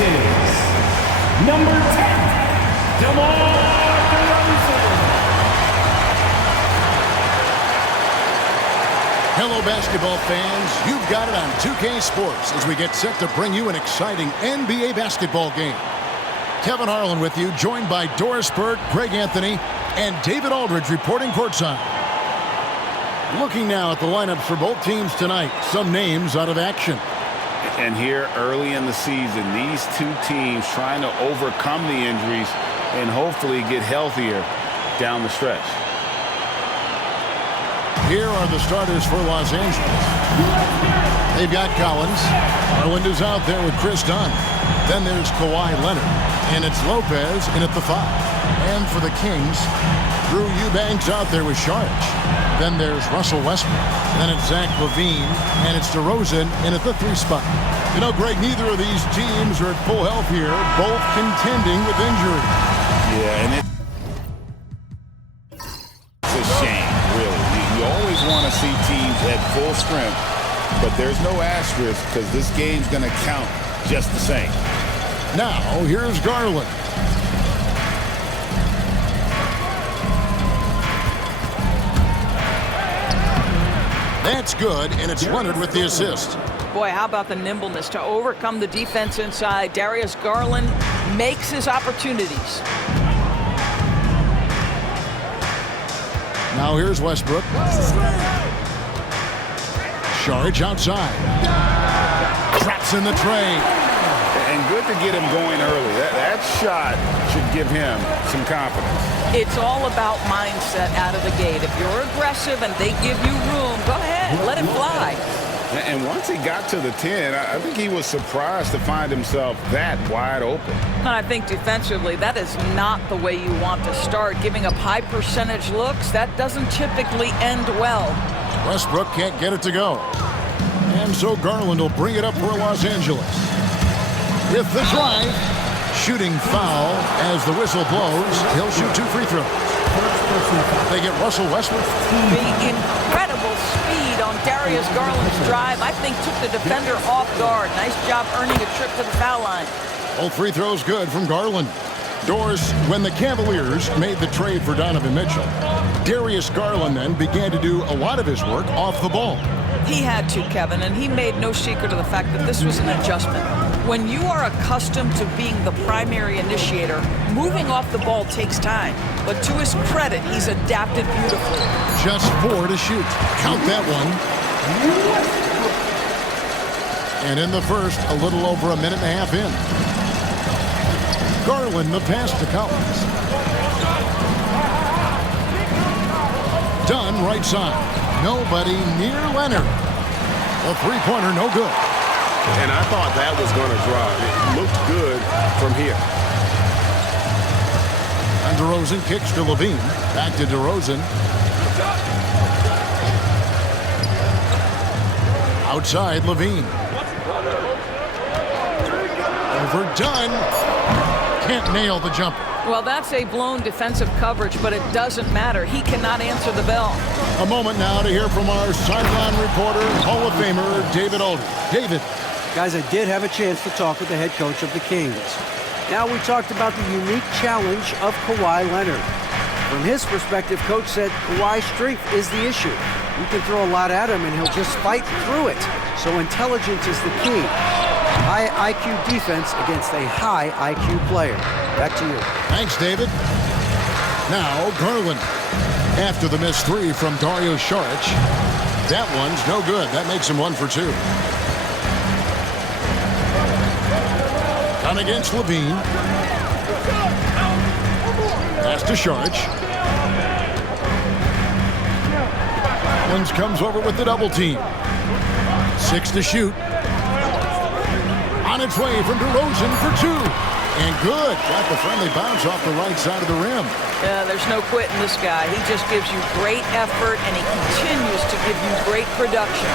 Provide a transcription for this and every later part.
is number 10, DeMar DeRozan. Hello, basketball fans. You've got it on 2K Sports as we get set to bring you an exciting NBA basketball game. Kevin Harlan with you, joined by Doris Burke, Greg Anthony, and David Aldridge reporting courtside. Looking now at the lineups for both teams tonight, some names out of action. And here early in the season, these two teams trying to overcome the injuries and hopefully get healthier down the stretch. Here are the starters for Los Angeles. They've got Collins. Garland is out there with Chris Dunn. Then there's Kawhi Leonard. And it's Lopez in at the 5. And for the Kings, Drew Eubanks out there with Saric. Then there's Russell Westbrook. Then it's Zach LaVine. And it's DeRozan in at the 3 spot. You know, Greg, neither of these teams are at full health here, both contending with injury. Yeah, and it's a shame, really. You always want to see teams at full strength, but there's no asterisk because this game's going to count just the same. Now, here's Garland. That's good, and it's Leonard with the assist. Boy, how about the nimbleness to overcome the defense inside. Darius Garland makes his opportunities. Now here's Westbrook. Saric outside. Traps in the tray. And good to get him going early. That shot should give him some confidence. It's all about mindset out of the gate. If you're aggressive and they give you room, go ahead, let it fly. And once he got to the 10, I think he was surprised to find himself that wide open. And I think defensively, that is not the way you want to start. Giving up high percentage looks, that doesn't typically end well. Westbrook can't get it to go. And so Garland will bring it up for Los Angeles. With the drive, shooting foul as the whistle blows. He'll shoot 2 free throws. They get Russell Westbrook. The incredible speed on Darius Garland's drive, I think, took the defender off guard. Nice job earning a trip to the foul line. Both free throws good from Garland. Doris, when the Cavaliers made the trade for Donovan Mitchell, Darius Garland then began to do a lot of his work off the ball. He had to, Kevin, and he made no secret of the fact that this was an adjustment. When you are accustomed to being the primary initiator, moving off the ball takes time. But to his credit, he's adapted beautifully. Just 4 to shoot. Count that one. And in the first, a little over a minute and a half in. Garland the pass to Collins. Dunn right side. Nobody near Leonard. A three-pointer, no good. And I thought that was going to drop. It looked good from here. And DeRozan kicks to LaVine. Back to DeRozan. Outside, LaVine. Overdone. Can't nail the jumper. Well, that's a blown defensive coverage, but it doesn't matter. He cannot answer the bell. A moment now to hear from our sideline reporter, Hall of Famer, David Aldridge. David. Guys, I did have a chance to talk with the head coach of the Kings. Now we talked about the unique challenge of Kawhi Leonard. From his perspective, Coach said Kawhi's strength is the issue. You can throw a lot at him and he'll just fight through it. So intelligence is the key. High IQ defense against a high IQ player. Back to you. Thanks, David. Now, Garland. After the missed 3 from Dario Saric. That one's no good. That makes him 1 for 2. Down against LaVine. Pass to Saric. Collins comes over with the double team. 6 to shoot. On its way from DeRozan for 2. And good. Got the friendly bounce off the right side of the rim. Yeah, there's no quitting this guy. He just gives you great effort, and he continues to give you great production.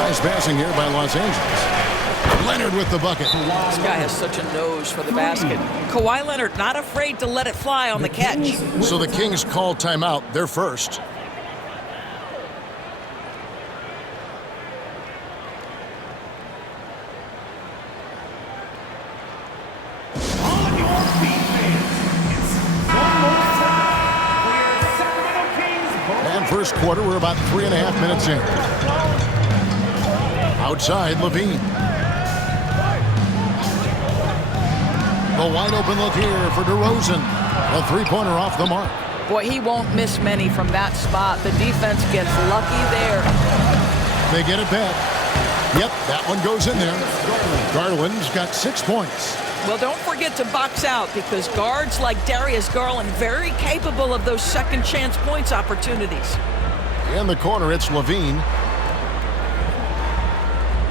Nice passing here by Los Angeles. Leonard with the bucket. This guy has such a nose for the basket. Kawhi Leonard not afraid to let it fly on the catch. So the Kings call timeout. They're first. Long first quarter. We're about 3.5 minutes in. Outside, Levine. The wide open look here for DeRozan. A three-pointer off the mark. Boy, he won't miss many from that spot. The defense gets lucky there. They get it back. Yep, that one goes in there. Garland's got 6 points. Well, don't forget to box out, because guards like Darius Garland very capable of those second chance points opportunities. In the corner, it's Levine.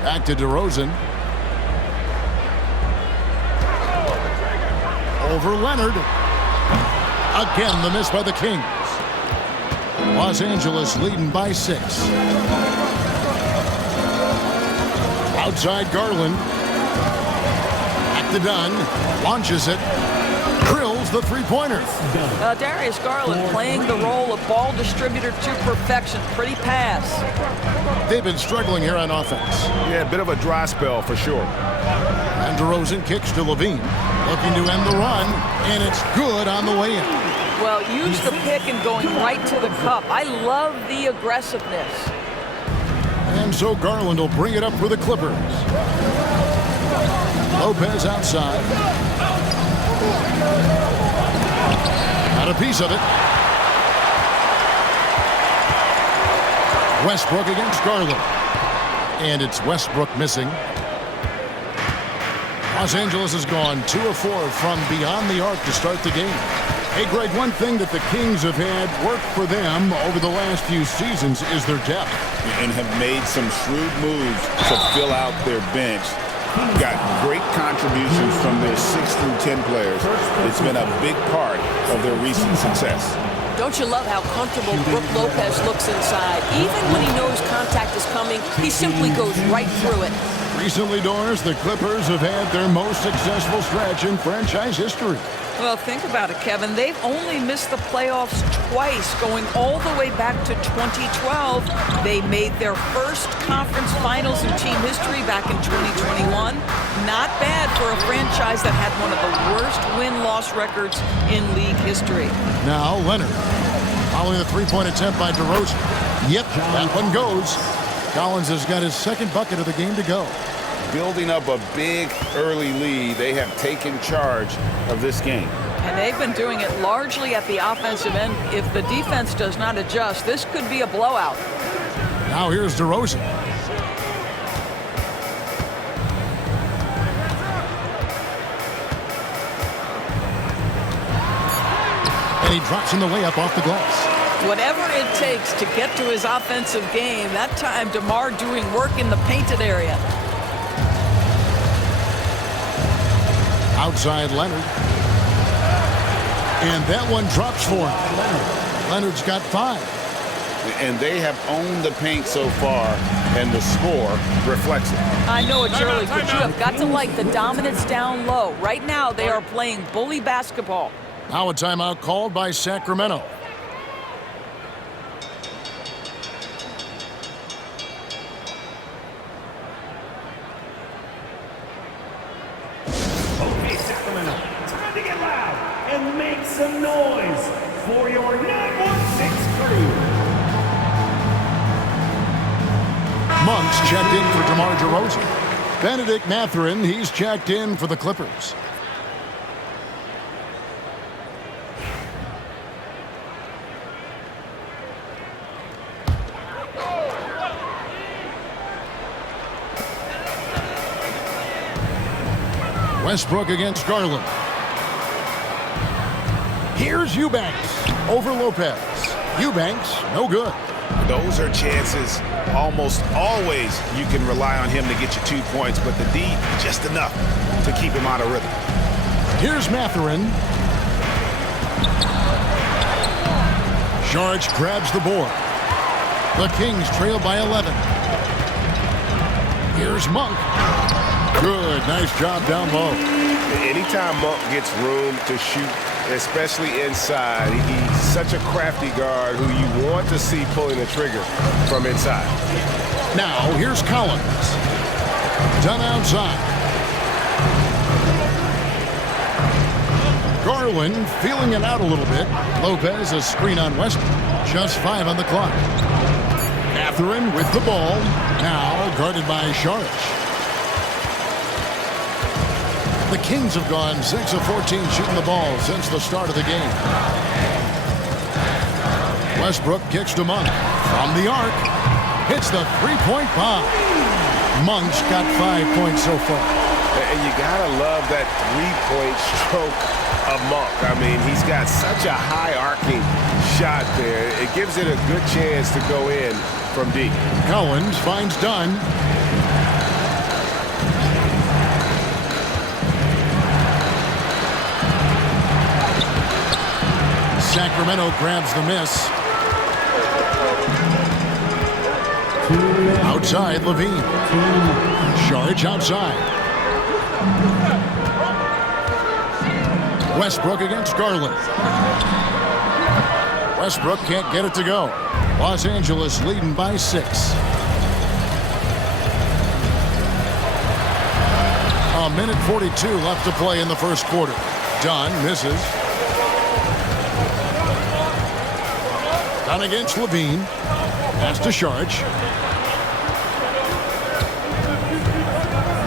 Back to DeRozan. Over Leonard. Again, the miss by the Kings. Los Angeles leading by 6. Outside Garland. Back to Dunn. Launches it. Drills the three-pointer. Darius Garland playing the role of ball distributor to perfection. Pretty pass. They've been struggling here on offense. Yeah, a bit of a dry spell for sure. And DeRozan kicks to Levine. Looking to end the run, and it's good on the way in. Well, use the pick and going right to the cup. I love the aggressiveness. And so Garland will bring it up for the Clippers. Lopez outside. Got a piece of it. Westbrook against Garland. And it's Westbrook missing. Los Angeles has gone 2 of 4 from beyond the arc to start the game. Hey, Greg, one thing that the Kings have had work for them over the last few seasons is their depth. And have made some shrewd moves to fill out their bench. Got great contributions from their 6 through 10 players. It's been a big part of their recent success. Don't you love how comfortable Brook Lopez looks inside? Even when he knows contact is coming, he simply goes right through it. Recently, Doris, the Clippers have had their most successful stretch in franchise history. Well, think about it, Kevin. They've only missed the playoffs twice, going all the way back to 2012. They made their first conference finals in team history back in 2021. Not bad for a franchise that had one of the worst win-loss records in league history. Now Leonard, following the three-point attempt by DeRozan. Yep, that one goes. Collins has got his second bucket of the game to go. Building up a big early lead, they have taken charge of this game. And they've been doing it largely at the offensive end. If the defense does not adjust, this could be a blowout. Now here's DeRozan. And he drops in the layup off the glass. Whatever it takes to get to his offensive game. That time, DeMar doing work in the painted area. Outside Leonard. And that one drops for him. Leonard's got 5. And they have owned the paint so far, and the score reflects it. I know it's early, but you have got to like the dominance down low. Right now, they are playing bully basketball. Now a timeout called by Sacramento. Okay, Sacramento, time to get loud and make some noise for your 916 crew. Monk's checked in for DeMar DeRozan. Benedict Mathurin, he's checked in for the Clippers. Westbrook against Garland. Here's Eubanks over Lopez. Eubanks, no good. Those are chances. Almost always you can rely on him to get you 2 points, but the D, just enough to keep him out of rhythm. Here's Mathurin. Saric grabs the board. The Kings trail by 11. Here's Monk. Good, nice job down low. Anytime Monk gets room to shoot, especially inside, he's such a crafty guard who you want to see pulling the trigger from inside. Now, here's Collins. Done outside. Garland feeling it out a little bit. Lopez a screen on Westbrook. Just 5 on the clock. Catherine with the ball. Now guarded by Sharge. The Kings have gone 6 of 14 shooting the ball since the start of the game. Westbrook kicks to Monk. From the arc. Hits the three-point bomb. Monk's got 5 points so far. And you gotta love that three-point stroke of Monk. I mean, he's got such a high arcing shot there. It gives it a good chance to go in from deep. Collins finds Dunn. Sacramento grabs the miss. Outside, Levine. Sharge outside. Westbrook against Garland. Westbrook can't get it to go. Los Angeles leading by 6. A minute 42 left to play in the first quarter. Dunn misses. Dunn against Levine. Pass to Sharge.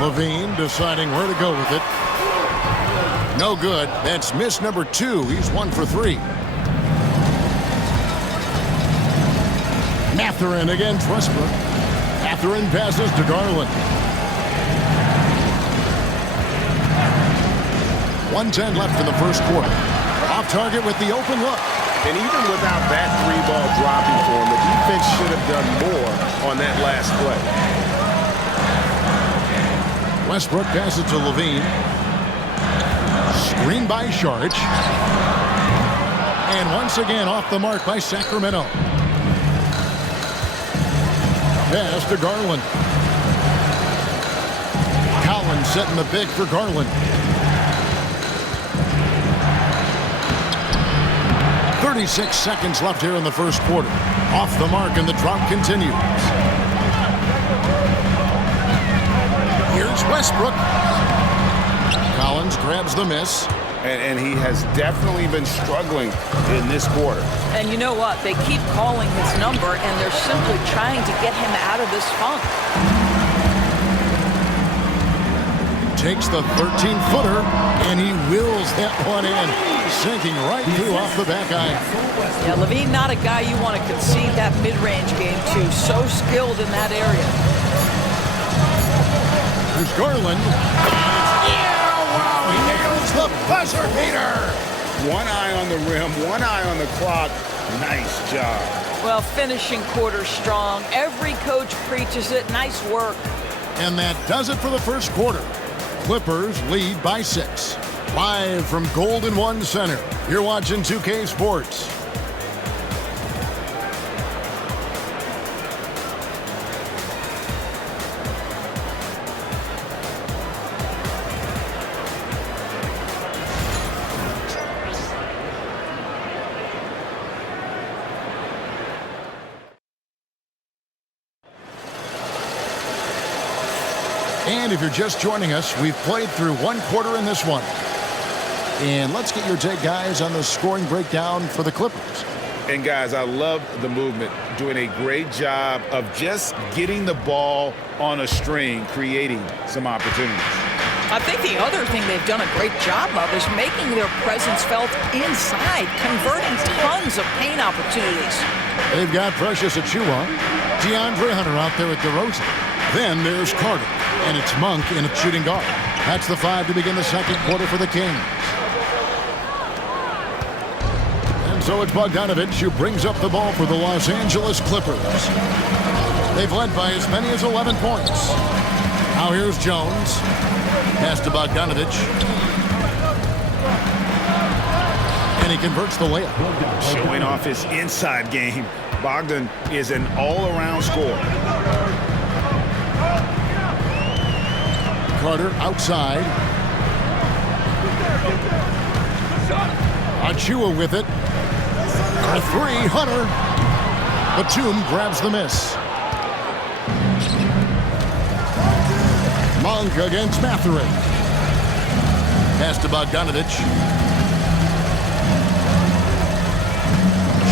Levine deciding where to go with it. No good. That's miss number 2. He's 1 for 3. Mathurin against Westbrook. Mathurin passes to Garland. 1:10 left in the first quarter. Off target with the open look. And even without that three-ball dropping for him, the defense should have done more on that last play. Westbrook passes to Levine. Screen by Sharge. And once again off the mark by Sacramento. Pass to Garland. Collins setting the big for Garland. 36 seconds left here in the first quarter. Off the mark and the drop continues. Here's Westbrook. Collins grabs the miss. And he has definitely been struggling in this quarter. And you know what? They keep calling his number, and they're simply trying to get him out of this funk. Takes the 13-footer, and he wills that one in, sinking right through off the back iron. Yeah, Levine, not a guy you want to concede that mid-range game to. So skilled in that area. There's Garland. Yeah, wow, he nails the buzzer beater. One eye on the rim, one eye on the clock. Nice job. Well, finishing quarter strong. Every coach preaches it. Nice work. And that does it for the first quarter. Clippers lead by 6. Live from Golden One Center, you're watching 2K Sports. And if you're just joining us, we've played through one quarter in this one. And let's get your take, guys, on the scoring breakdown for the Clippers. And, guys, I love the movement, doing a great job of just getting the ball on a string, creating some opportunities. I think the other thing they've done a great job of is making their presence felt inside, converting tons of paint opportunities. They've got Precious Achiuwa, DeAndre Hunter out there at DeRozan. Then there's Carter, and it's Monk in a shooting guard. That's the 5 to begin the second quarter for the Kings. And so it's Bogdanovich who brings up the ball for the Los Angeles Clippers. They've led by as many as 11 points. Now here's Jones. Pass to Bogdanovich. And he converts the layup. Showing off his inside game. Bogdan is an all-around scorer. Carter outside. Achiuwa with it. A 3, Hunter. Batum grabs the miss. Monk against Mathurin. Pass to Bogdanovich.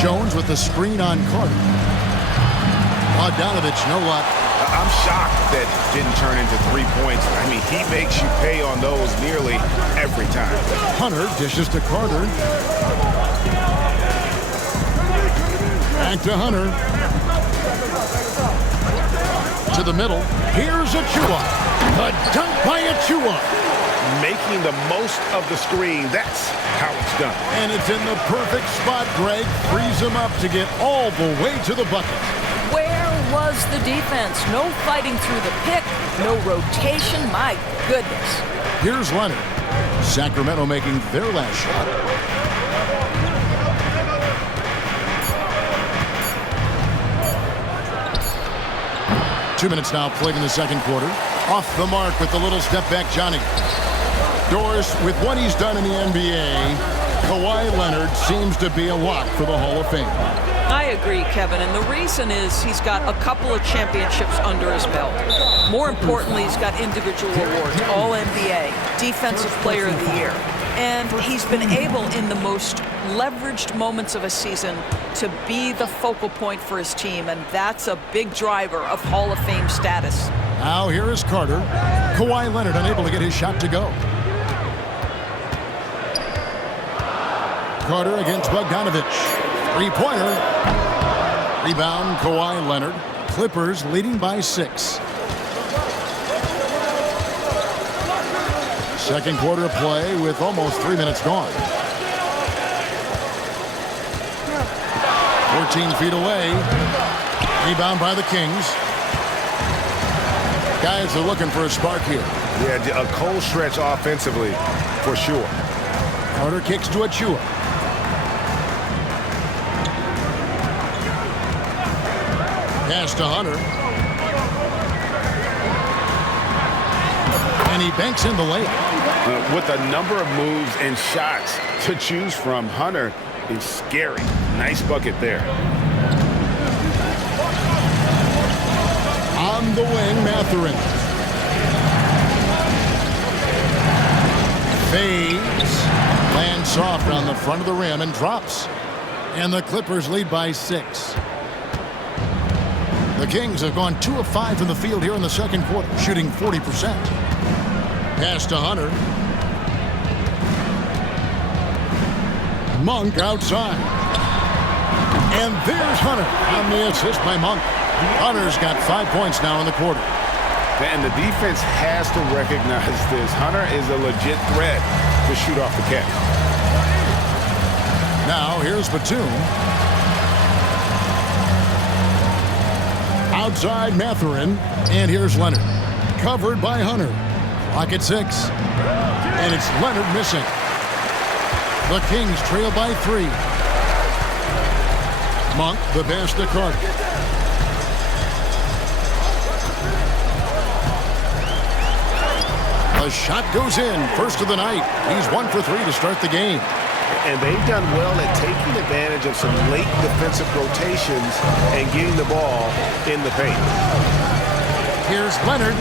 Jones with the screen on Carter. Bogdanovich, no luck. I'm shocked that didn't turn into 3 points. I mean, he makes you pay on those nearly every time. Hunter dishes to Carter. Back to Hunter. To the middle. Here's Achua. A dunk by Achua. Making the most of the screen. That's how it's done. And it's in the perfect spot, Greg. Frees him up to get all the way to the bucket. Where was the defense? No fighting through the pick, no rotation. My goodness. Here's Leonard. Sacramento making their last shot. Two minutes now played in the second quarter. Off the mark with the little step back, Johnny. Doris, with what he's done in the NBA, Kawhi Leonard seems to be a lock for the Hall of Fame. I agree, Kevin, and the reason is he's got a couple of championships under his belt. More importantly, he's got individual awards, All-NBA, Defensive Player of the Year. And he's been able, in the most leveraged moments of a season, to be the focal point for his team, and that's a big driver of Hall of Fame status. Now here is Carter. Kawhi Leonard unable to get his shot to go. Carter against Bogdanovich. Three-pointer. Rebound, Kawhi Leonard. Clippers leading by 6. Second quarter play with almost 3 minutes gone. 14 feet away. Rebound by the Kings. Guys are looking for a spark here. Yeah, a cold stretch offensively, for sure. Carter kicks to Achua. Pass to Hunter. And he banks in the layup. With a number of moves and shots to choose from, Hunter is scary. Nice bucket there. On the wing, Mathurin. Fades. Lands soft on the front of the rim and drops. And the Clippers lead by 6. The Kings have gone 2 of 5 from the field here in the second quarter, shooting 40%. Pass to Hunter. Monk outside. And there's Hunter on the assist by Monk. Hunter's got 5 points now in the quarter. And the defense has to recognize this. Hunter is a legit threat to shoot off the catch. Now here's Batum. Outside Mathurin. And here's Leonard. Covered by Hunter. Clock at 6. And it's Leonard missing. The Kings trail by 3. Monk, the pass to Carter. The shot goes in. First of the night. He's 1 for 3 to start the game. And they've done well at taking advantage of some late defensive rotations and getting the ball in the paint. Here's Leonard.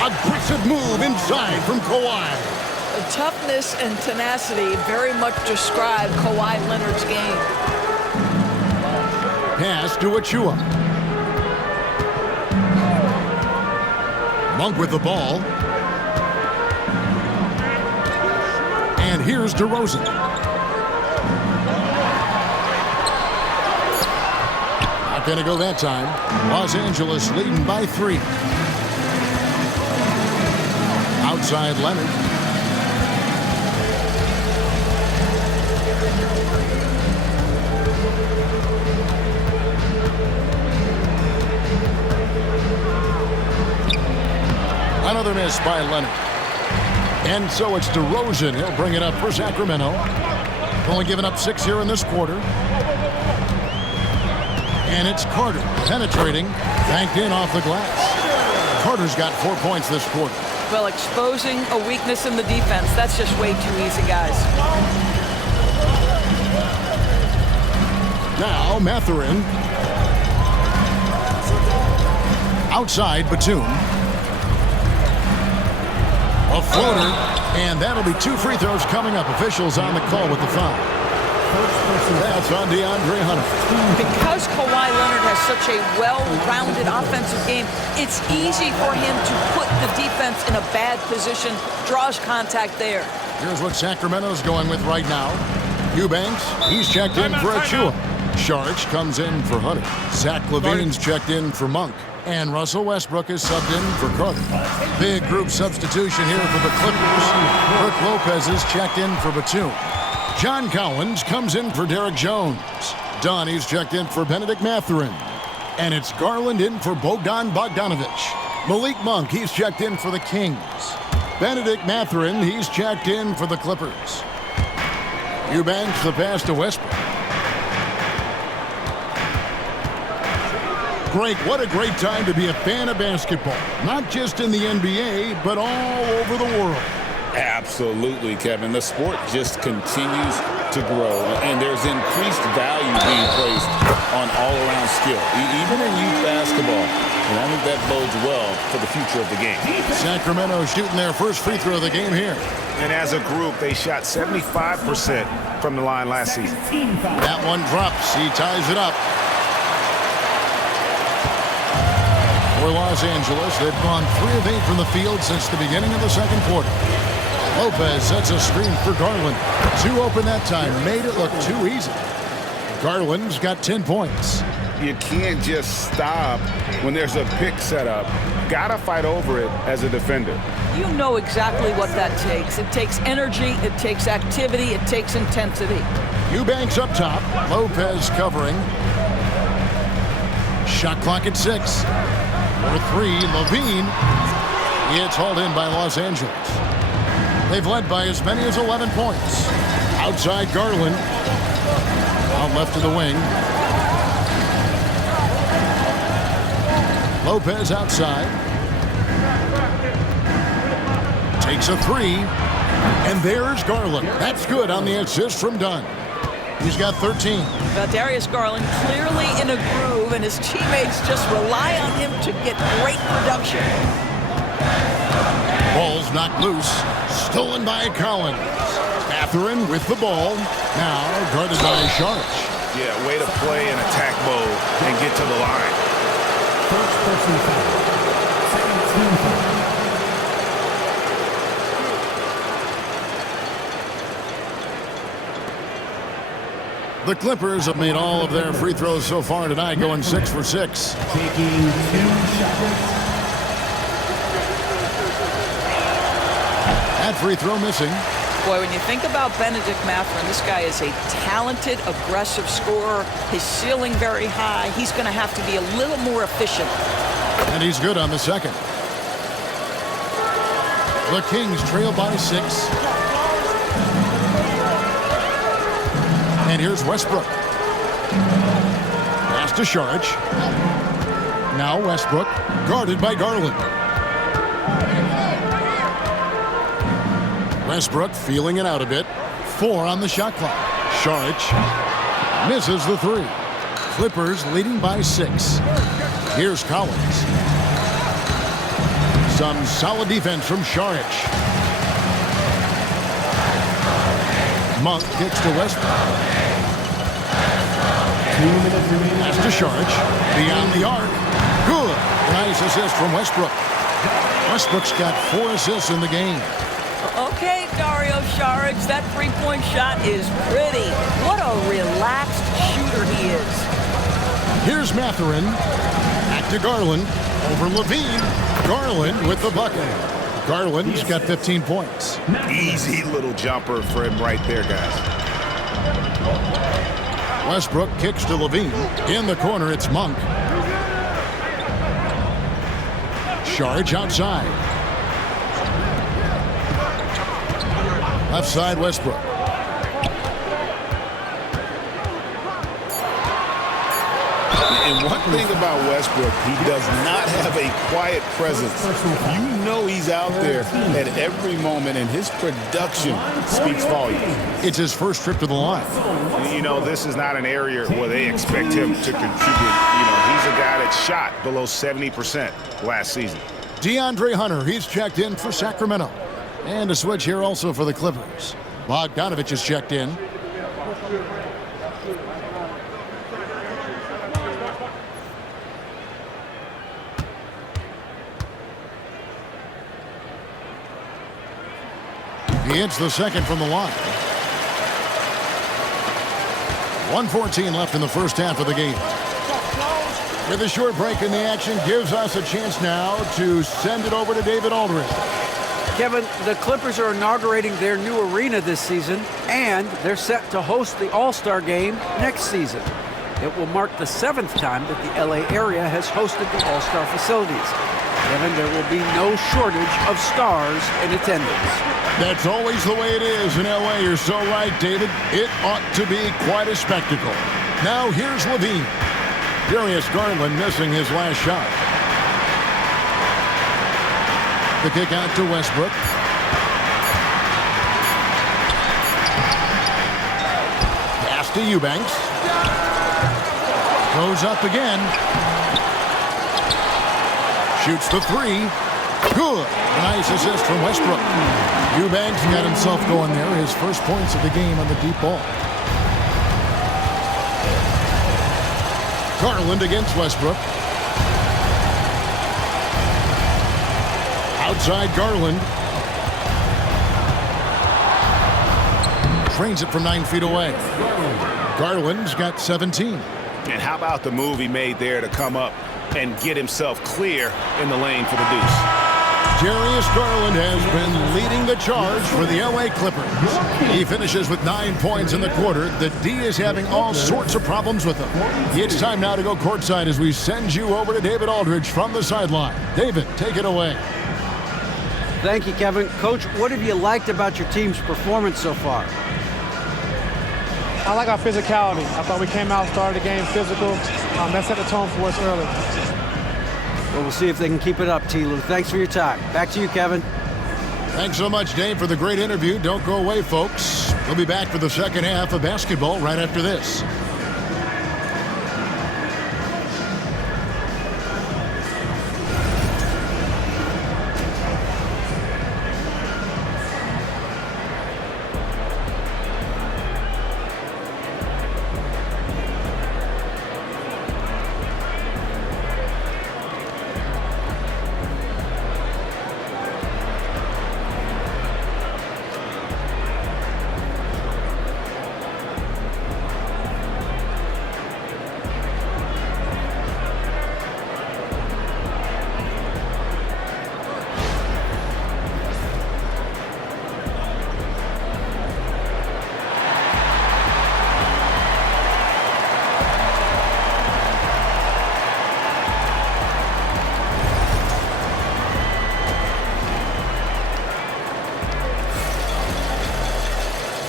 Aggressive move inside from Kawhi. The toughness and tenacity very much describe Kawhi Leonard's game. Pass to Achua. Monk with the ball. And here's DeRozan. Not going to go that time. Los Angeles leading by 3. Outside Leonard. Another miss by Leonard. And so it's DeRozan. He'll bring it up for Sacramento. Only given up 6 here in this quarter. And it's Carter penetrating, banked in off the glass. Carter's got 4 points this quarter. Well, exposing a weakness in the defense, that's just way too easy, guys. Now Mathurin. Outside Batum. A floater, and that'll be 2 free throws coming up. Officials on the call with the foul. That's on DeAndre Hunter. Because Kawhi Leonard has such a well-rounded offensive game, it's easy for him to put the defense in a bad position, draws contact there. Here's what Sacramento's going with right now. Eubanks, he's checked in for Achua. Sharge comes in for Hunter. Zach LaVine's checked in for Monk. And Russell Westbrook is subbed in for Carter. Big group substitution here for the Clippers. Brook Lopez is checked in for Batum. John Collins comes in for Derek Jones. Donnie's checked in for Benedict Mathurin. And it's Garland in for Bogdan Bogdanovic. Malik Monk, he's checked in for the Kings. Benedict Mathurin, he's checked in for the Clippers. Eubanks the pass to Westbrook. Great, what a great time to be a fan of basketball. Not just in the NBA, but all over the world. Absolutely, Kevin. The sport just continues to grow, and there's increased value being placed on all-around skill, even in youth basketball. And I think that bodes well for the future of the game. Sacramento shooting their first free throw of the game here. And as a group, they shot 75% from the line last season. That one drops. He ties it up. For Los Angeles, they've gone 3 of 8 from the field since the beginning of the second quarter. Lopez sets a screen for Garland. 2 open that time. Made it look too easy. Garland's got 10 points. You can't just stop when there's a pick set up. Gotta fight over it as a defender. You know exactly what that takes. It takes energy, it takes activity, it takes intensity. Eubanks up top. Lopez covering. Shot clock at 6. For 3, LaVine. It's hauled in by Los Angeles. They've led by as many as 11 points. Outside Garland. Out left to the wing. Lopez outside. Takes a 3. And there's Garland. That's good on the assist from Dunn. He's got 13. Darius Garland clearly in a groove, and his teammates just rely on him to get great production. Ball's knocked loose. Stolen by Collins. Mathurin with the ball. Now guarded by Sharge. Yeah, way to play in attack mode and get to the line. First person foul. Second team foul. The Clippers have made all of their free throws so far tonight, going 6 for 6. Taking 2 shots. That free throw missing. Boy, when you think about Benedict Mathurin, this guy is a talented, aggressive scorer. His ceiling very high. He's going to have to be a little more efficient. And he's good on the second. The Kings trail by 6. And here's Westbrook. Pass to Sharge. Now Westbrook, guarded by Garland. Westbrook feeling it out a bit. 4 on the shot clock. Sharge misses the 3. Clippers leading by 6. Here's Collins. Some solid defense from Sharge. Monk kicks to Westbrook. 2 minutes remaining. Pass to Sharge. Beyond the arc. Good. Nice assist from Westbrook. Westbrook's got 4 assists in the game. Okay, Dario Saric, that three-point shot is pretty. What a relaxed shooter he is. Here's Mathurin. Back to Garland. Over LaVine. Garland with the bucket. Garland's got 15 points. Easy little jumper for him right there, guys. Westbrook kicks to LaVine. In the corner, it's Monk. Sharge outside. Left side, Westbrook. And one thing about Westbrook, he does not have a quiet presence. You know he's out there at every moment, and his production speaks volumes. It's his first trip to the line. You know, this is not an area where they expect him to contribute. You know, he's a guy that shot below 70% last season. DeAndre Hunter, he's checked in for Sacramento. And a switch here also for the Clippers. Bogdanovic is checked in. He hits the second from the line. 1:14 left in the first half of the game. With a short break in the action, gives us a chance now to send it over to David Aldridge. Kevin, the Clippers are inaugurating their new arena this season, and they're set to host the All-Star Game next season. It will mark the 7th time that the LA area has hosted the All-Star facilities. Kevin, there will be no shortage of stars in attendance. That's always the way it is in LA. You're so right, David. It ought to be quite a spectacle. Now here's Levine. Darius Garland missing his last shot. The kick out to Westbrook. Pass to Eubanks. Goes up again. Shoots the three. Good. Nice assist from Westbrook. Eubanks got himself going there. His first points of the game on the deep ball. Garland against Westbrook. Outside Garland. Trains it from 9 feet away. Garland's got 17. And how about the move he made there to come up and get himself clear in the lane for the deuce? Darius Garland has been leading the charge for the LA Clippers. He finishes with 9 points in the quarter. The D is having all sorts of problems with him. It's time now to go courtside as we send you over to David Aldridge from the sideline. David, take it away. Thank you, Kevin. Coach, what have you liked about your team's performance so far? I like our physicality. I thought we came out, started the game physical. That set the tone for us early. Well, we'll see if they can keep it up, T-Lou. Thanks for your time. Back to you, Kevin. Thanks so much, Dave, for the great interview. Don't go away, folks. We'll be back for the second half of basketball right after this.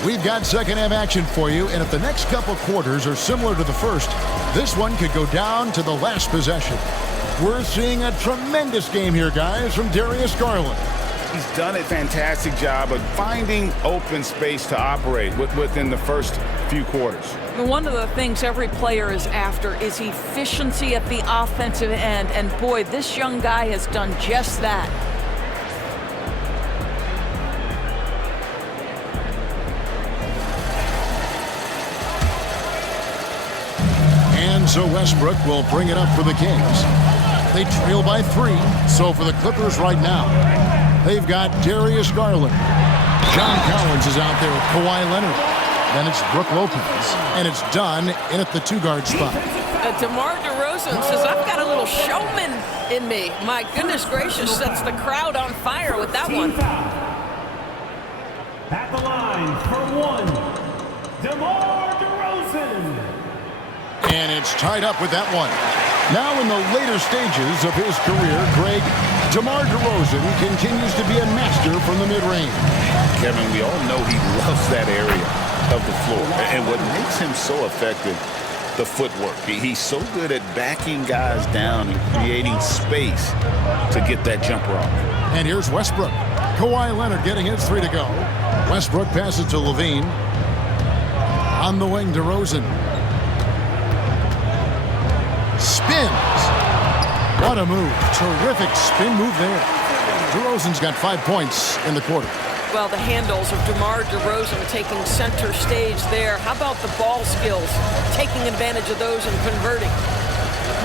We've got second half action for you, and if the next couple quarters are similar to the first, this one could go down to the last possession. We're seeing a tremendous game here, guys, from Darius Garland. He's done a fantastic job of finding open space to operate within the first few quarters. One of the things every player is after is efficiency at the offensive end, and boy, this young guy has done just that. So Westbrook will bring it up for the Kings. They trail by 3. So for the Clippers right now, they've got Darius Garland. John Collins is out there with Kawhi Leonard. Then it's Brook Lopez. And it's done in at the 2-guard spot. DeMar DeRozan says, I've got a little showman in me. My goodness gracious, sets the crowd on fire with that one. At the line for 1, DeMar DeRozan. And it's tied up with that one. Now in the later stages of his career, Greg, DeMar DeRozan continues to be a master from the mid-range. Kevin, we all know he loves that area of the floor. And what makes him so effective, the footwork. He's so good at backing guys down and creating space to get that jumper off. And here's Westbrook. Kawhi Leonard getting his 3 to go. Westbrook passes to Levine. On the wing, DeRozan. Spins. What a move. Terrific spin move there. DeRozan's got 5 points in the quarter. Well, the handles of DeMar DeRozan taking center stage there. How about the ball skills? Taking advantage of those and converting.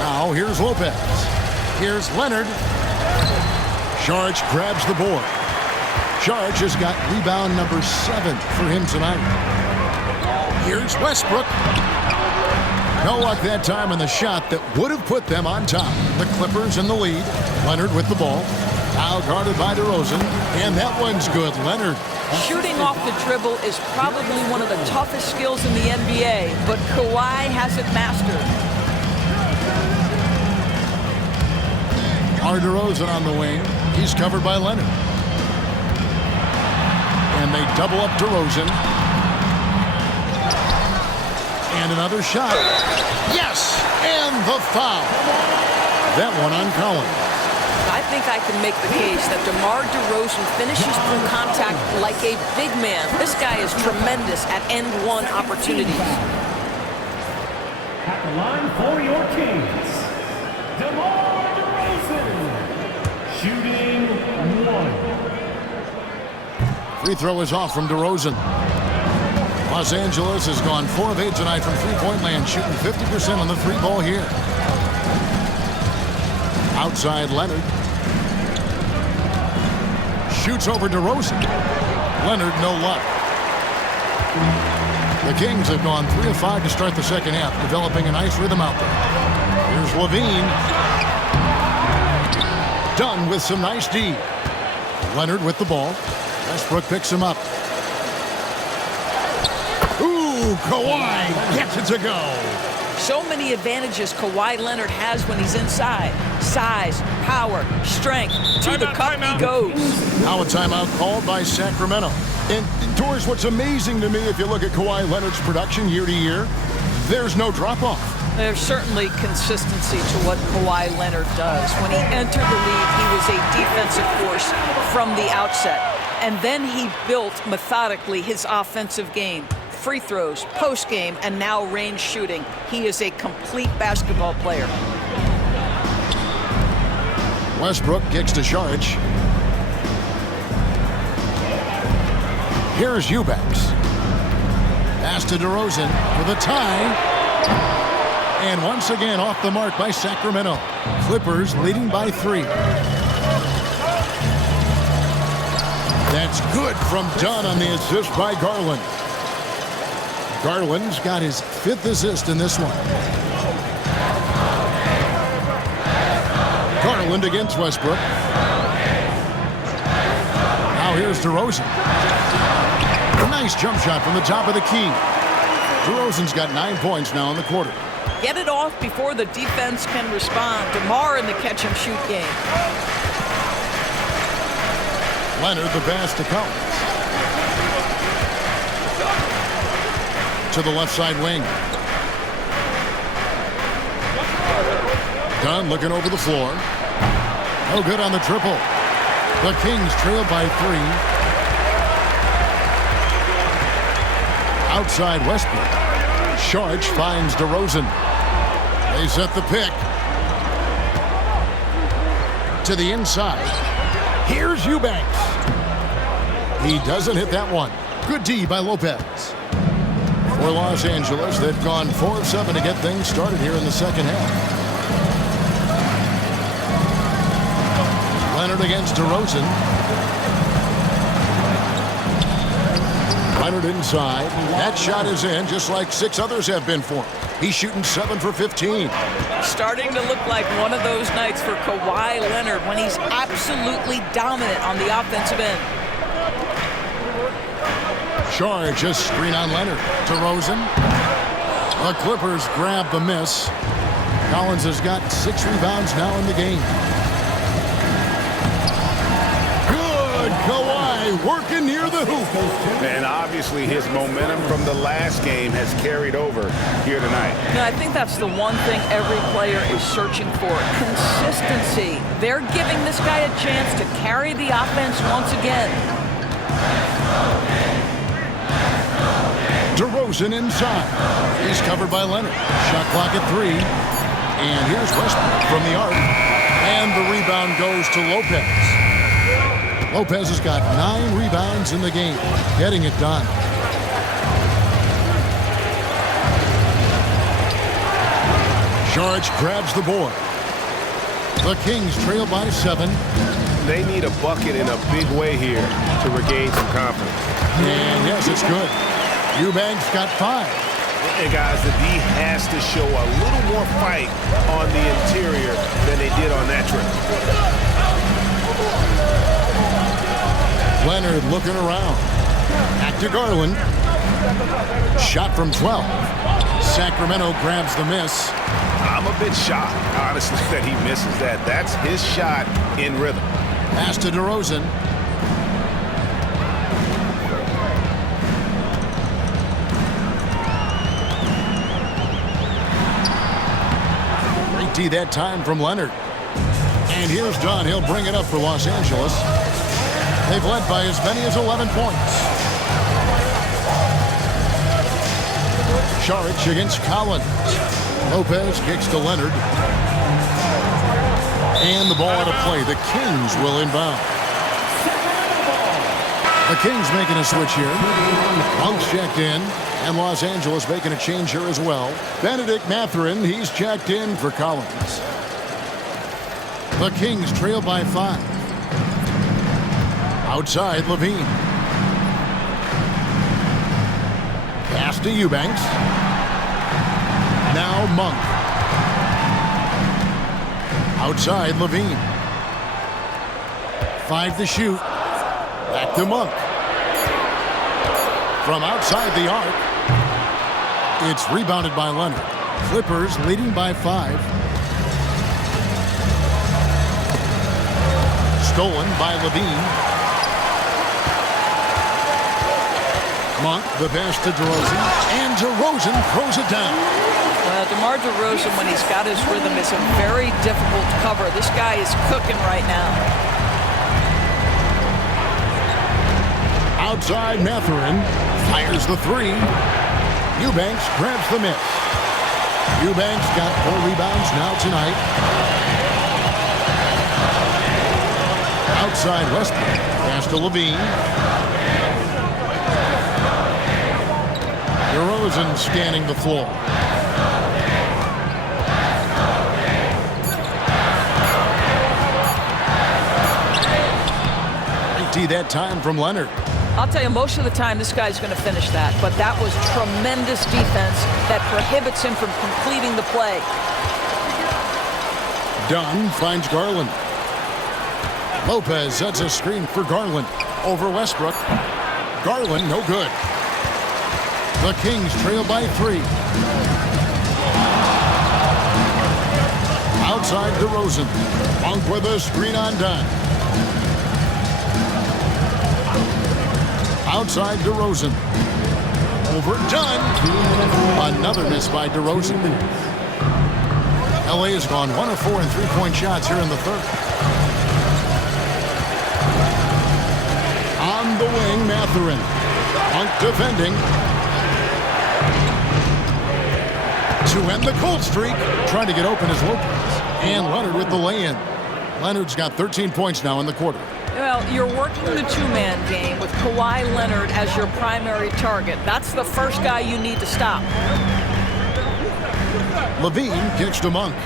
Now here's Lopez. Here's Leonard. Saric grabs the board. Saric has got rebound number 7 for him tonight. Here's Westbrook. No luck that time in the shot that would have put them on top. The Clippers in the lead. Leonard with the ball. Now guarded by DeRozan. And that one's good. Leonard. Shooting off the dribble is probably one of the toughest skills in the NBA, but Kawhi has it mastered. DeRozan on the wing. He's covered by Leonard. And they double up DeRozan. And another shot. Yes! And the foul. That one on Collins. I think I can make the case that DeMar DeRozan finishes through contact like a big man. This guy is tremendous at end-one opportunities. At the line for your Kings, DeMar DeRozan, shooting 1. Free throw is off from DeRozan. Los Angeles has gone 4 of 8 tonight from three-point land, shooting 50% on the three ball here. Outside Leonard. Shoots over DeRozan. Leonard, no luck. The Kings have gone 3 of 5 to start the second half, developing a nice rhythm out there. Here's Levine. Done with some nice D. Leonard with the ball. Westbrook picks him up. Ooh, Kawhi gets it to go. So many advantages Kawhi Leonard has when he's inside. Size, power, strength. To the cup he goes. Now a timeout called by Sacramento. And Doris, what's amazing to me, if you look at Kawhi Leonard's production year to year, there's no drop-off. There's certainly consistency to what Kawhi Leonard does. When he entered the league, he was a defensive force from the outset. And then he built methodically his offensive game. Free throws, post-game, and now range shooting. He is a complete basketball player. Westbrook kicks to Saric. Here's Eubanks. Pass to DeRozan for the tie. And once again off the mark by Sacramento. Clippers leading by 3. That's good from Dunn on the assist by Garland. Garland's got his 5th assist in this one. Garland against Westbrook. Now here's DeRozan. A nice jump shot from the top of the key. DeRozan's got 9 points now in the quarter. Get it off before the defense can respond. DeMar in the catch-and-shoot game. Leonard the pass to Collins. To the left side wing. Dunn looking over the floor. No good on the triple. The Kings trail by 3. Outside Westbrook. Saric finds DeRozan. They set the pick. To the inside. Here's Eubanks. He doesn't hit that one. Good D by Lopez. For Los Angeles, they've gone 4 of 7 to get things started here in the second half. Leonard against DeRozan. Leonard inside. That shot is in, just like 6 others have been for him. He's shooting 7 for 15. Starting to look like one of those nights for Kawhi Leonard when he's absolutely dominant on the offensive end. Saric just screen on Leonard. DeRozan. The Clippers grab the miss. Collins has got 6 rebounds now in the game. Good Kawhi working near the hoop. And obviously his momentum from the last game has carried over here tonight. You know, I think that's the one thing every player is searching for. Consistency. They're giving this guy a chance to carry the offense once again. DeRozan inside. He's covered by Leonard. Shot clock at 3. And here's Westbrook from the arc. And the rebound goes to Lopez. Lopez has got 9 rebounds in the game, getting it done. Saric grabs the board. The Kings trail by 7. They need a bucket in a big way here to regain some confidence. And yes, it's good. Eubanks got 5. And guys, the D has to show a little more fight on the interior than they did on that trip. Leonard looking around. Back to Garland. Shot from 12. Sacramento grabs the miss. I'm a bit shocked, honestly, that he misses that. That's his shot in rhythm. Pass to DeRozan. Great D that time from Leonard. And here's Dunn. He'll bring it up for Los Angeles. They've led by as many as 11 points. Saric against Collins. Lopez kicks to Leonard. And the ball out of play. The Kings will inbound. The Kings making a switch here. Monk's checked in. And Los Angeles making a change here as well. Benedict Mathurin, he's checked in for Collins. The Kings trail by 5. Outside, Levine. Pass to Eubanks. Now Monk. Outside, Levine. 5 to shoot. Back to Monk. From outside the arc. It's rebounded by Leonard. Clippers leading by 5. Stolen by Levine. Monk, the pass to DeRozan. And DeRozan throws it down. Well, DeMar DeRozan, when he's got his rhythm, is a very difficult cover. This guy is cooking right now. Outside, Mathurin fires the 3. Eubanks grabs the miss. Eubanks got 4 rebounds now tonight. Outside Westbrook. Pass to Levine. DeRozan scanning the floor. That time from Leonard. I'll tell you, most of the time this guy's going to finish that, but that was tremendous defense that prohibits him from completing the play. Dunn finds Garland. Lopez sets a screen for Garland over Westbrook. Garland no good. The Kings trail by 3. Outside DeRozan. Monk with a screen on Dunn. Outside DeRozan. Over Dunn. Another miss by DeRozan. LA has gone 1 of 4 in 3-point shots here in the third. On the wing, Mathurin. Monk defending. To end the cold streak. Trying to get open is Lopez. And Leonard with the lay-in. Leonard's got 13 points now in the quarter. Well, you're working the 2-man game with Kawhi Leonard as your primary target. That's the first guy you need to stop. Levine kicks to Monk.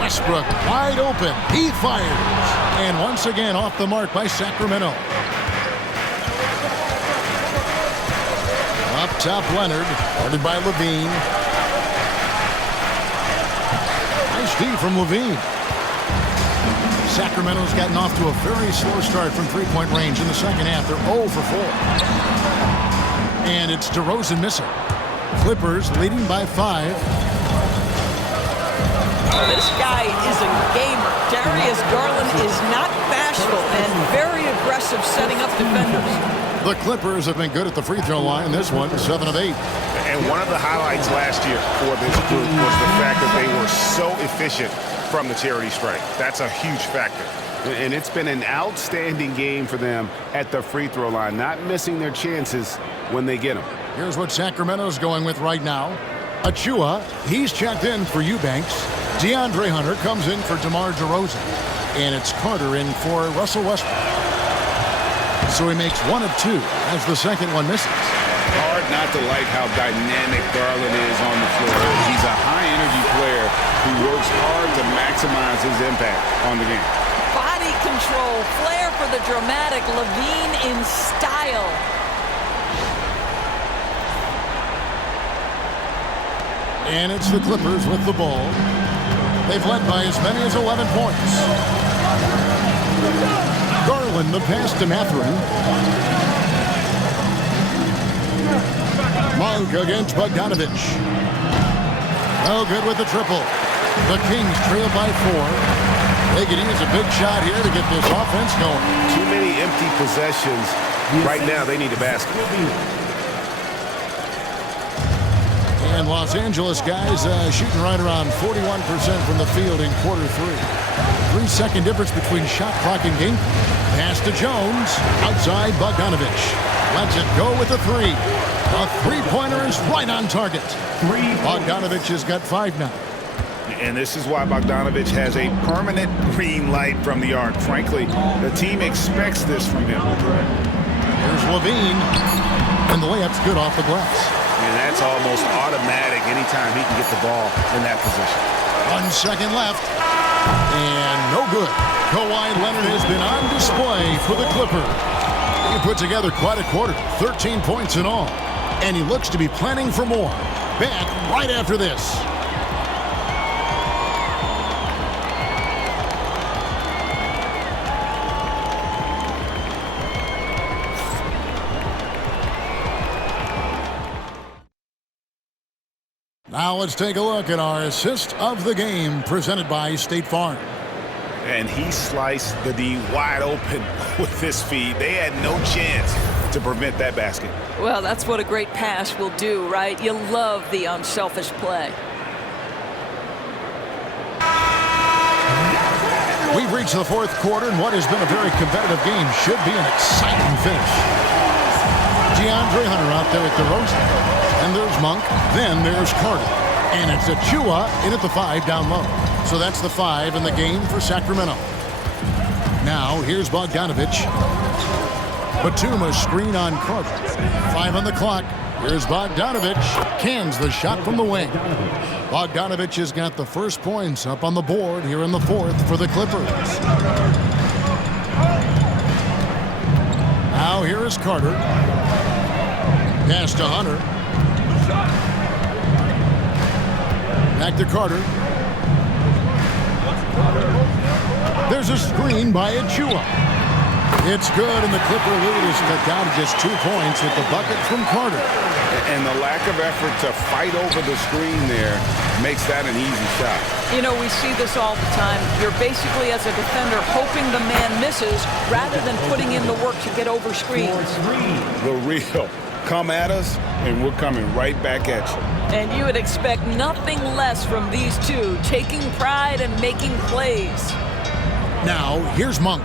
Westbrook wide open. He fires. And once again off the mark by Sacramento. Up top, Leonard. Guarded by Levine. Nice D from Levine. Sacramento's gotten off to a very slow start from 3-point range in the second half. They're 0 for 4. And it's DeRozan missing. Clippers leading by 5. This guy is a gamer. Darius Garland is not bashful and very aggressive setting up defenders. The Clippers have been good at the free throw line. This one, 7 of 8. And one of the highlights last year for this group was the fact that they were so efficient from the charity stripe. That's a huge factor. And it's been an outstanding game for them at the free throw line, not missing their chances when they get them. Here's what Sacramento's going with right now. Achua, he's checked in for Eubanks. DeAndre Hunter comes in for DeMar DeRozan. And it's Carter in for Russell Westbrook. So he makes 1 of 2 as the second one misses. Hard not to like how dynamic Garland is on the floor. He's a high-energy player who works hard to maximize his impact on the game. Body control, flair for the dramatic, Levine in style. And it's the Clippers with the ball. They've led by as many as 11 points. Garland, the pass to Mathurin. Monk against Bogdanovich. Oh, good with the triple. The Kings trail by 4. They could use a big shot here to get this offense going. Too many empty possessions. Right now, they need a basket. And Los Angeles guys shooting right around 41% from the field in quarter 3. 3-second difference between shot clock and game. Pass to Jones. Outside Bogdanovich. Lets it go with a 3. A three-pointer is right on target. Bogdanovich has got 5 now. And this is why Bogdanovich has a permanent green light from the arc. Frankly, the team expects this from him. Here's Levine. And the layup's good off the glass. And that's almost automatic anytime he can get the ball in that position. 1 second left. And no good. Kawhi Leonard has been on display for the Clippers. He put together quite a quarter. 13 points in all. And he looks to be planning for more. Back right after this. Now let's take a look at our assist of the game presented by State Farm. And he sliced the D wide open with his feet. They had no chance to prevent that basket. Well, that's what a great pass will do, right? You love the unselfish play. We've reached the 4th quarter, and what has been a very competitive game should be an exciting finish. DeAndre Hunter out there at the DeRozan. And there's Monk. Then there's Carter. And it's Achua in at the 5 down low. So that's the 5 in the game for Sacramento. Now here's Bogdanovich. Batum screen on Carter. 5 on the clock. Here's Bogdanovich. Cans the shot from the wing. Bogdanovich has got the first points up on the board here in the 4th for the Clippers. Now here is Carter. Pass to Hunter. Back to Carter. There's a screen by Achua. It's good, and the Clipper lead is cut down to just 2 points with the bucket from Carter. And the lack of effort to fight over the screen there makes that an easy shot. You know, we see this all the time. You're basically, as a defender, hoping the man misses rather than putting in the work to get over screens. The real. Come at us, and we're coming right back at you. And you would expect nothing less from these two, taking pride and making plays. Now, here's Monk.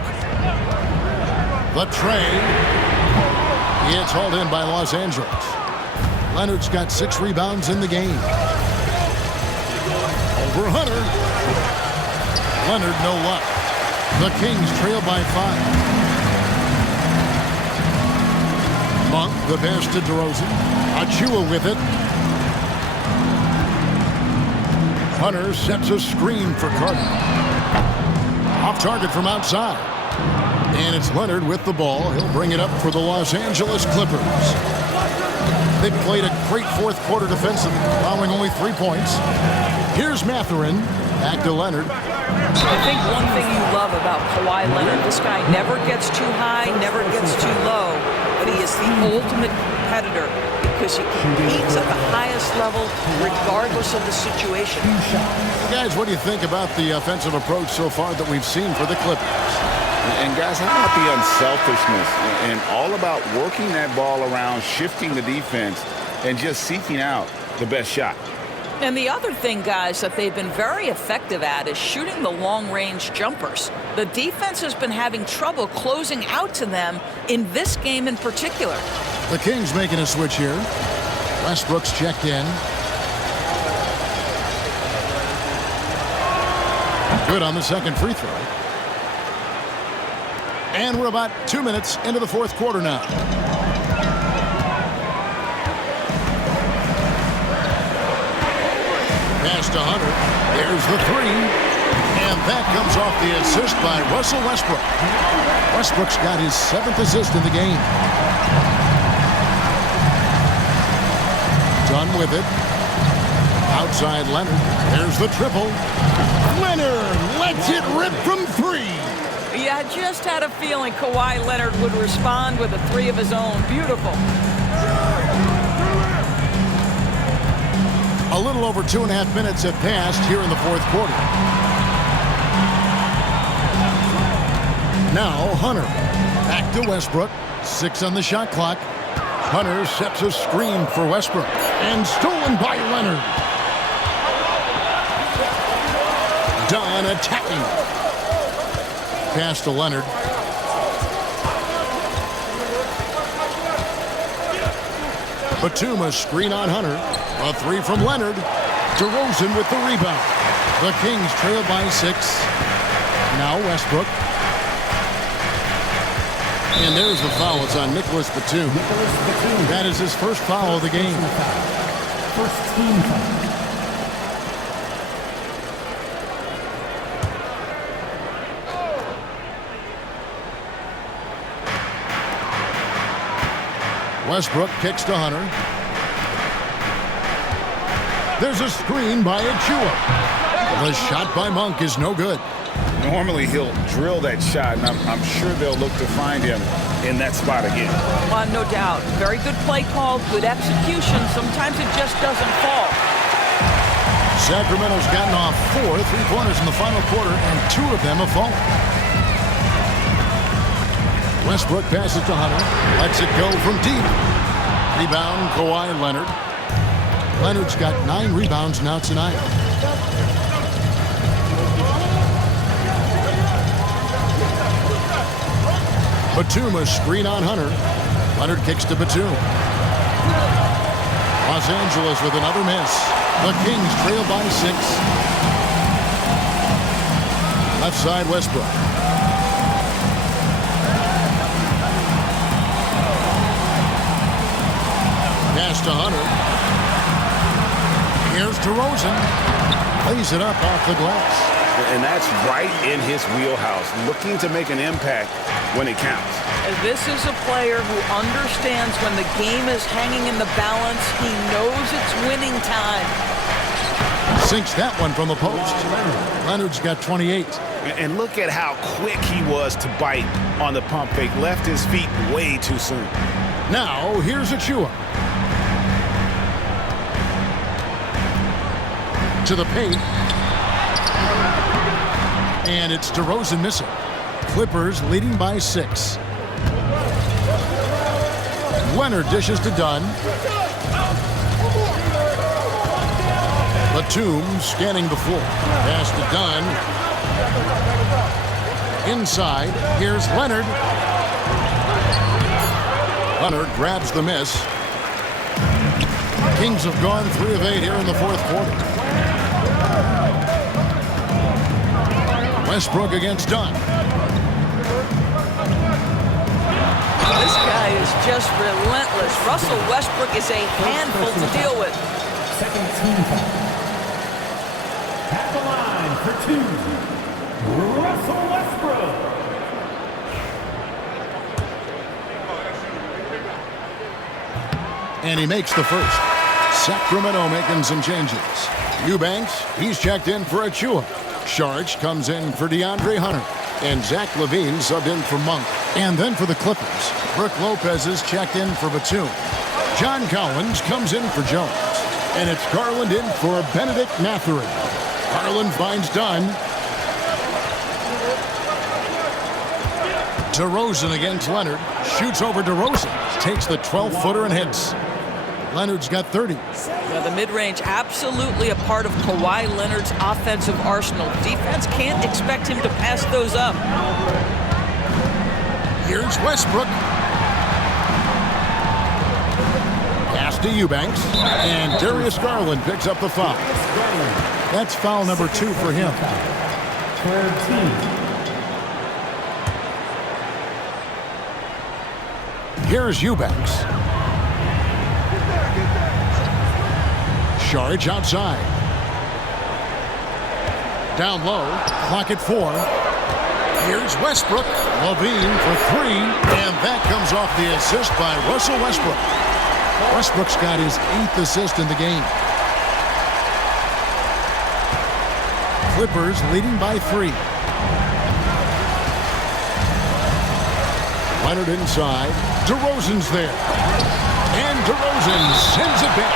The tray. It's hauled in by Los Angeles. Leonard's got 6 rebounds in the game. Over Hunter. Leonard, no luck. The Kings trail by 5. Monk, the pass to DeRozan. Achua with it. Hunter sets a screen for Carter. Off target from outside. And it's Leonard with the ball. He'll bring it up for the Los Angeles Clippers. They've played a great 4th quarter defensively, allowing only 3 points. Here's Mathurin. Back to Leonard. I think one thing you love about Kawhi Leonard, this guy never gets too high, never gets too low, but he is the ultimate competitor because he competes at the highest level regardless of the situation. Guys, what do you think about the offensive approach so far that we've seen for the Clippers? And guys, how about the unselfishness and all about working that ball around, shifting the defense, and just seeking out the best shot. And the other thing, guys, that they've been very effective at is shooting the long-range jumpers. The defense has been having trouble closing out to them in this game in particular. The Kings making a switch here. Westbrook's checked in. Good on the second free throw. And we're about 2 minutes into the fourth quarter now. Pass to Hunter. There's the three. And that comes off the assist by Russell Westbrook. Westbrook's got his 7th assist in the game. Done with it. Outside Leonard. There's the triple. Leonard lets it rip from 3. Yeah, I just had a feeling Kawhi Leonard would respond with a 3 of his own. Beautiful. A little over 2.5 minutes have passed here in the fourth quarter. Now Hunter. Back to Westbrook. 6 on the shot clock. Hunter sets a screen for Westbrook. And stolen by Leonard. Dunn attacking. Pass to Leonard. Batum a screen on Hunter. A 3 from Leonard. DeRozan with the rebound. The Kings trail by 6. Now Westbrook. And there's the foul. It's on Nicholas Batum. That is his first foul of the game. First team foul. Westbrook kicks to Hunter. There's a screen by Achua. The shot by Monk is no good. Normally he'll drill that shot, and I'm sure they'll look to find him in that spot again. No doubt. Very good play call, good execution. Sometimes it just doesn't fall. Sacramento's gotten off 4 3-pointers in the final quarter, and 2 of them have fallen. Westbrook passes to Hunter. Lets it go from deep. Rebound, Kawhi Leonard. Leonard's got 9 rebounds now tonight. Batum a screen on Hunter. Leonard kicks to Batum. Los Angeles with another miss. The Kings trail by 6. Left side Westbrook. Pass to Hunter. Here's DeRozan. Lays it up off the glass. And that's right in his wheelhouse, looking to make an impact when it counts. This is a player who understands when the game is hanging in the balance. He knows it's winning time. Sinks that one from the post. Leonard's got 28. And look at how quick he was to bite on the pump fake. Left his feet way too soon. Now, here's Achua. To the paint. And it's DeRozan missing. Clippers leading by 6. Leonard dishes to Dunn. Batum scanning the floor. Pass to Dunn. Inside, here's Leonard. Leonard grabs the miss. Kings have gone 3 of 8 here in the fourth quarter. Westbrook against Dunn. This guy is just relentless. Russell Westbrook is a handful to deal with. Second team foul. At the line for 2, Russell Westbrook. And he makes the first. Sacramento making some changes. Eubanks, he's checked in for Achua. Sharge comes in for DeAndre Hunter. And Zach LaVine subbed in for Monk. And then for the Clippers, Brook Lopez is checked in for Batum. John Collins comes in for Jones. And it's Garland in for Benedict Mathurin. Garland finds Dunn. DeRozan against Leonard. Shoots over DeRozan. Takes the 12-footer and hits. Leonard's got 30. Yeah, the mid-range absolutely a part of Kawhi Leonard's offensive arsenal. Defense can't expect him to pass those up. Here's Westbrook. Pass to Eubanks. And Darius Garland picks up the foul. That's foul number 2 for him. Third team. Here's Eubanks. Charge outside. Down low. Clock at 4. Here's Westbrook. Levine for 3. And that comes off the assist by Russell Westbrook. Westbrook's got his 8th assist in the game. Clippers leading by 3. Leonard inside. DeRozan's there. And DeRozan sends it back.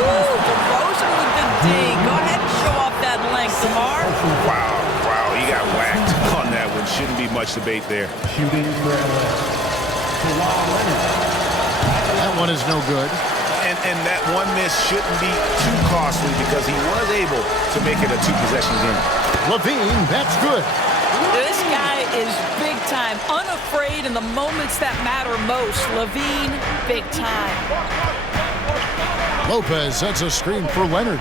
DeRozan with the D. Go ahead and show off that length, DeMar. Wow, he got whacked on that one. Shouldn't be much debate there. Shooting for LA. Kawhi Leonard. That one is no good. And that one miss shouldn't be too costly because he was able to make it a 2-possession game. Levine, that's good. This guy is big time, unafraid in the moments that matter most. Levine, big time. Lopez sets a screen for Leonard.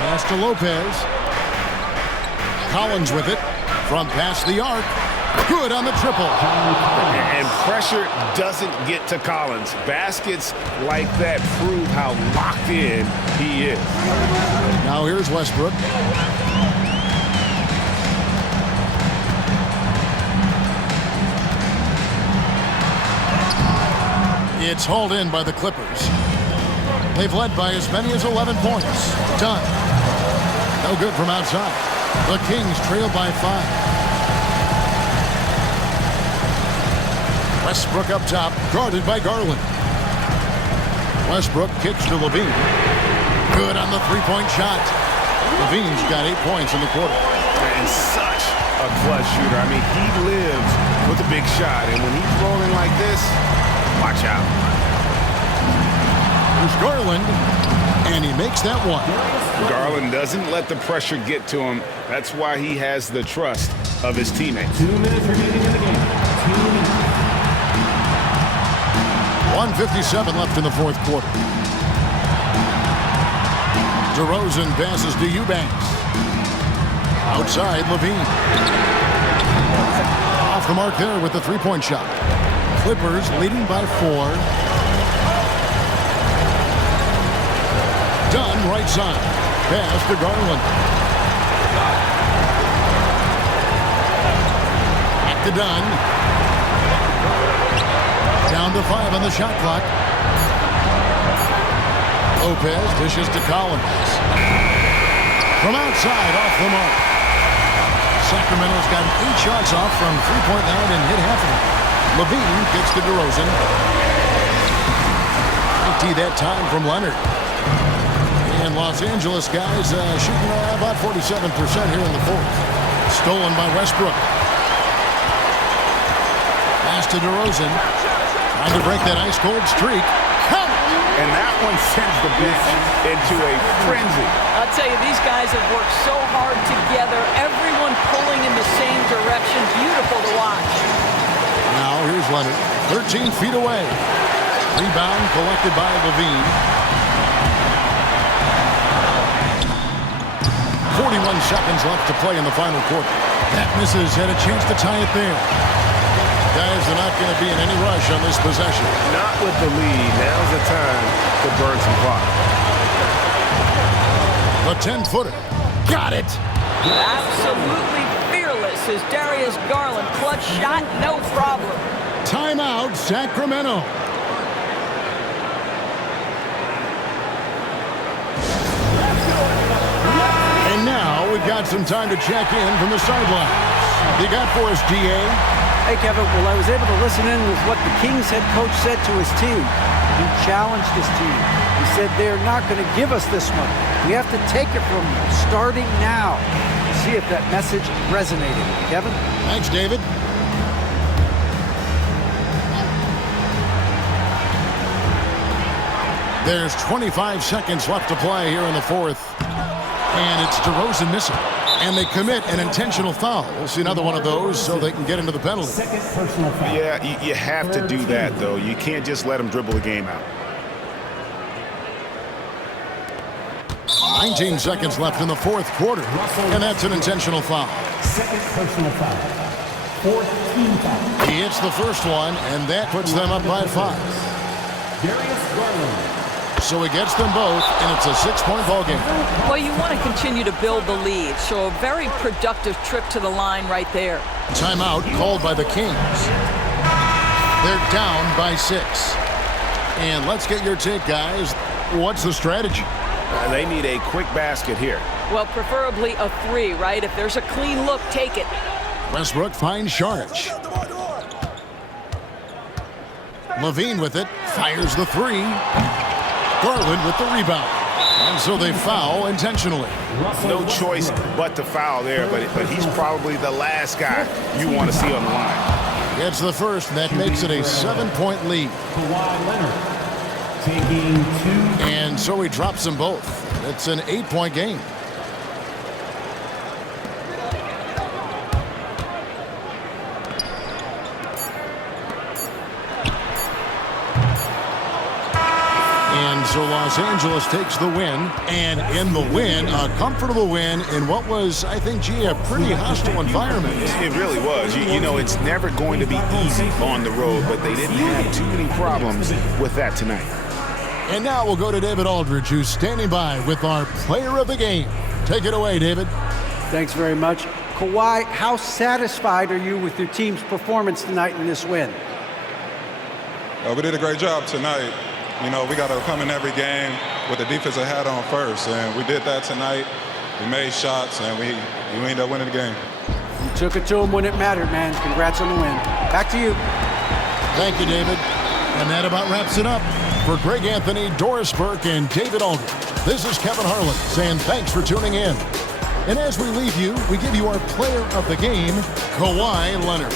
Pass to Lopez. Collins with it from past the arc. Good on the triple. And pressure doesn't get to Collins. Baskets like that prove how locked in he is. Now here's Westbrook. It's hauled in by the Clippers. They've led by as many as 11 points. Done. No good from outside. The Kings trail by 5. Westbrook up top, guarded by Garland. Westbrook kicks to Levine. Good on the three-point shot. Levine's got 8 points in the quarter. And such a clutch shooter. I mean, he lives with a big shot. And when he's rolling like this, watch out. Here's Garland, and he makes that one. Garland doesn't let the pressure get to him. That's why he has the trust of his teammates. 2 minutes remaining in the game. 2 minutes. 1:57 left in the fourth quarter. DeRozan passes to Eubanks. Outside, Levine. Off the mark there with the three-point shot. Clippers leading by 4. Dunn right side. Pass to Garland. Back to Dunn. Down to 5 on the shot clock. Lopez dishes to Collins. From outside, off the mark. Sacramento's got 8 shots off from three-point line and hit half of them. Levine kicks to DeRozan. Empty that time from Leonard. And Los Angeles guys shooting about 47% here in the fourth. Stolen by Westbrook. Pass to DeRozan. Trying to break that ice-cold streak. And that one sends the bench into a frenzy. I'll tell you, these guys have worked so hard together. Everyone pulling in the same direction. Beautiful to watch. Now here's Leonard. 13 feet away. Rebound collected by Levine. 41 seconds left to play in the final quarter. That misses. Had a chance to tie it there. Guys are not going to be in any rush on this possession. Not with the lead. Now's the time to burn some clock. The 10-footer. Got it. Absolutely fearless is Darius Garland. Clutch shot, no problem. Timeout, Sacramento. And now we've got some time to check in from the sidelines. You got for us, DA? Hey, Kevin, well, I was able to listen in with what the Kings head coach said to his team. He challenged his team. He said they're not going to give us this one. We have to take it from them, starting now. See if that message resonated. Kevin? Thanks, David. There's 25 seconds left to play here in the fourth. And it's DeRozan missing. And they commit an intentional foul. We'll see another one of those so they can get into the penalty. Second personal foul. Yeah, you have to do that, though. You can't just let them dribble the game out. 19 seconds left in the fourth quarter. And that's an intentional foul. Second personal foul. Fourth team foul. He hits the first one, and that puts them up by 5. Darius Garland. So he gets them both, and it's a 6-point ball game. Well, you want to continue to build the lead, so a very productive trip to the line right there. Timeout called by the Kings. They're down by 6. And let's get your take, guys. What's the strategy? They need a quick basket here. Well, preferably a 3, right? If there's a clean look, take it. Westbrook finds Saric. Levine with it, fires the 3. Garland with the rebound. And so they foul intentionally. No choice but to foul there, but he's probably the last guy you want to see on the line. Gets the first, and that makes it a 7-point lead. Kawhi Leonard taking 2. And so he drops them both. It's an 8-point game. And so Los Angeles takes the win, and in the win, a comfortable win in what was, I think, a pretty hostile environment. It really was. You know, it's never going to be easy on the road, but they didn't have too many problems with that tonight. And now we'll go to David Aldridge, who's standing by with our player of the game. Take it away, David. Thanks very much. Kawhi, how satisfied are you with your team's performance tonight in this win? We did a great job tonight. You know, we got to come in every game with the defensive hat on first, and we did that tonight. We made shots, and we ended up winning the game. You took it to them when it mattered, man. Congrats on the win. Back to you. Thank you, David. And that about wraps it up. For Greg Anthony, Doris Burke, and David Aldridge, this is Kevin Harlan saying thanks for tuning in. And as we leave you, we give you our player of the game, Kawhi Leonard.